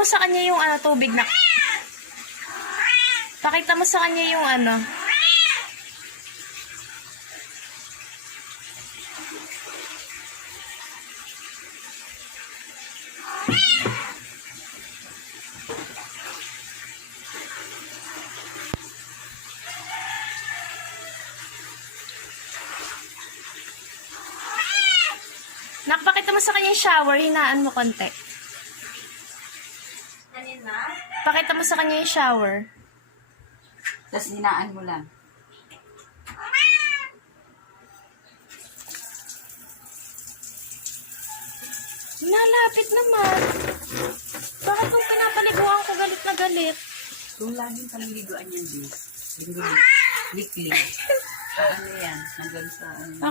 mo sa kanya yung tubig na. Pakita mo sa kanya yung Nakpakita mo sa kanya yung shower, hinaan mo konti. Kanina? Pakita mo sa kanya yung shower. Tapos hinaan mo lang. Nalapit naman. Bakit kung pinapaliguan ko galit na galit? Kung laging paliguan yan, bis. Weekly. Ano yan? Hanggang sa... Okay.